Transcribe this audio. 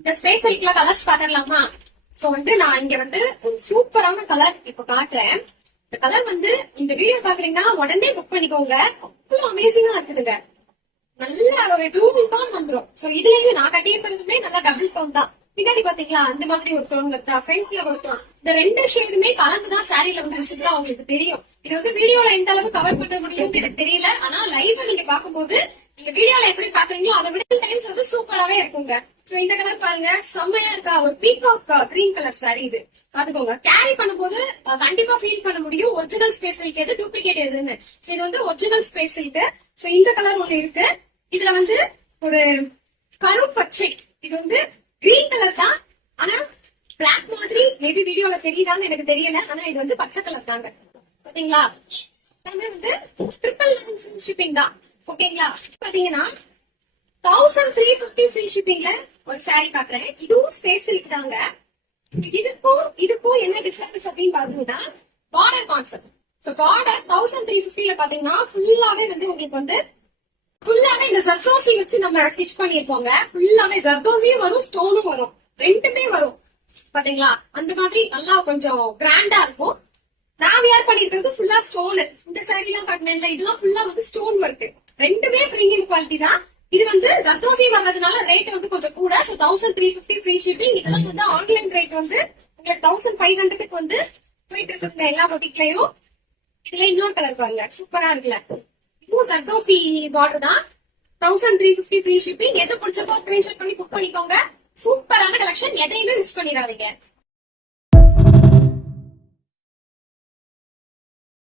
இந்த space சில்க்ல colours பாத்திரலாமா? So வந்து நான் இங்க வந்து ஒரு சூப்பரான கலர் இப்ப காட்டுறேன். இந்த கலர் வந்து இந்த வீடியோ பாக்குறீங்கன்னா உடனே புக் பண்ணிக்கோங்க. அவ்வளவு அமேசிங்கா இருக்குதுங்க. நல்ல ஒரு 2 பவுண்ட் வந்துரும். சோ இதுலயும் நான் கட்டியிருக்கிறதுமே நல்லா டபுள் பவுண்ட் தான். பின்னாடி பாத்தீங்களா அந்த மாதிரி ஒரு ஸ்டோன் வருதா, ஃப்ரண்ட்ல வருதோம். இந்த 2 ஷேடுமே கலந்துதான் சாரீல வந்து விசிபிளா உங்களுக்கு தெரியும். இது வந்து வீடியோல எந்த அளவுக்கு கவர் பண்ண முடியும்னு எனக்கு தெரியல. ஆனா லைவ்ல நீங்க பாக்கும்போது நீங்க வீடியோல எப்படி பாக்குறீங்களோ அதை விட டைம்ஸ் வந்து சூப்பராவே இருக்குங்க. சோ இந்த கலர் பாருங்க, செம்மையா இருக்கா. ஒரு பீகாக் கிரீன் கலர் சாரி இது. பாத்துக்கோங்க, கேரி பண்ணும்போது கண்டிப்பா ஃபீல் பண்ண முடியும் ஒரிஜினல் ஸ்பேஸ் சில்க் எது டூப்ளிகேட் எதுன்னு. சோ இது வந்து ஒரிஜினல் ஸ்பேஸ் சில்க். சோ இந்த கலர் ஒண்ணு இருக்கு. இதுல வந்து ஒரு கருப்பச்சை, இது வந்து கிரீன் கலர் தான். ஆனா பிளாக் மாதிரி மேபி வீடியோல தெரியுதான்னு எனக்கு தெரியல. ஆனா இது வந்து பச்சை கலர் தாங்க. பாத்தீங்களா, எல்லாமே வந்து ட்ரிபிள் 9 ஃப்ரீ ஷிப்பிங் தான். ஓகேங்களா, பாத்தீங்கன்னா 1350 ஃப்ரீ ஷிப்பிங்ல ஒரு சாரி காட்டுறேன். இதுவும் ஸ்பேஸ் சில்க் தாங்க. இதுக்கும் என்ன டிஃபரன்ஸ் அப்படின்னு பாத்தீங்கன்னா பார்டர் கான்செப்ட். சோ பார்டர் 1350ல பாத்தீங்கன்னா ஃபுல்லாவே வந்து உங்களுக்கு வந்து ஃபுல்லாவே இந்த ஜர்தோசி வச்சு நம்ம ஸ்டிச் பண்ணிருப்போங்க. ஃபுல்லாவே ஜர்தோசியும் வரும், ஸ்டோனும் வரும், ரெண்டுமே வரும். பாத்தீங்களா, அந்த மாதிரி நல்லா கொஞ்சம் கிராண்டா இருக்கும். நான் வியர் பண்ணிருக்கிறது ஃபுல்லா ஸ்டோன். இந்த சாரி எல்லாம் காட்டினேன்ல, இதெல்லாம் ஃபுல்லா வந்து ஸ்டோன் ஒர்க். ரெண்டுமே பிரீமியம் குவாலிட்டி தான். இது வந்து ஜர்தோசி வர்றதுனால ரேட் வந்து கொஞ்சம் கூட. So 1350 free shipping. இதெல்லாம் வந்து ஆன்லைன் ரேட் வந்து உங்களுக்கு 1500க்கு வந்து போயிட்டு இருக்குங்க எல்லா பொட்டிக்லயும். இதுல இன்னொரு கலர் பாருங்க, சூப்பரா இருக்குல்ல. இதுவும் ஜர்தோசி பார்டர் தான். 1350 ஃப்ரீ ஷிப்பிங். எது பிடிச்சப்போ ஸ்கிரீன்ஷாட் பண்ணி புக் பண்ணிக்கோங்க. சூப்பரான கலெக்ஷன், எதையுமே மிஸ் பண்ணிடாதீங்க.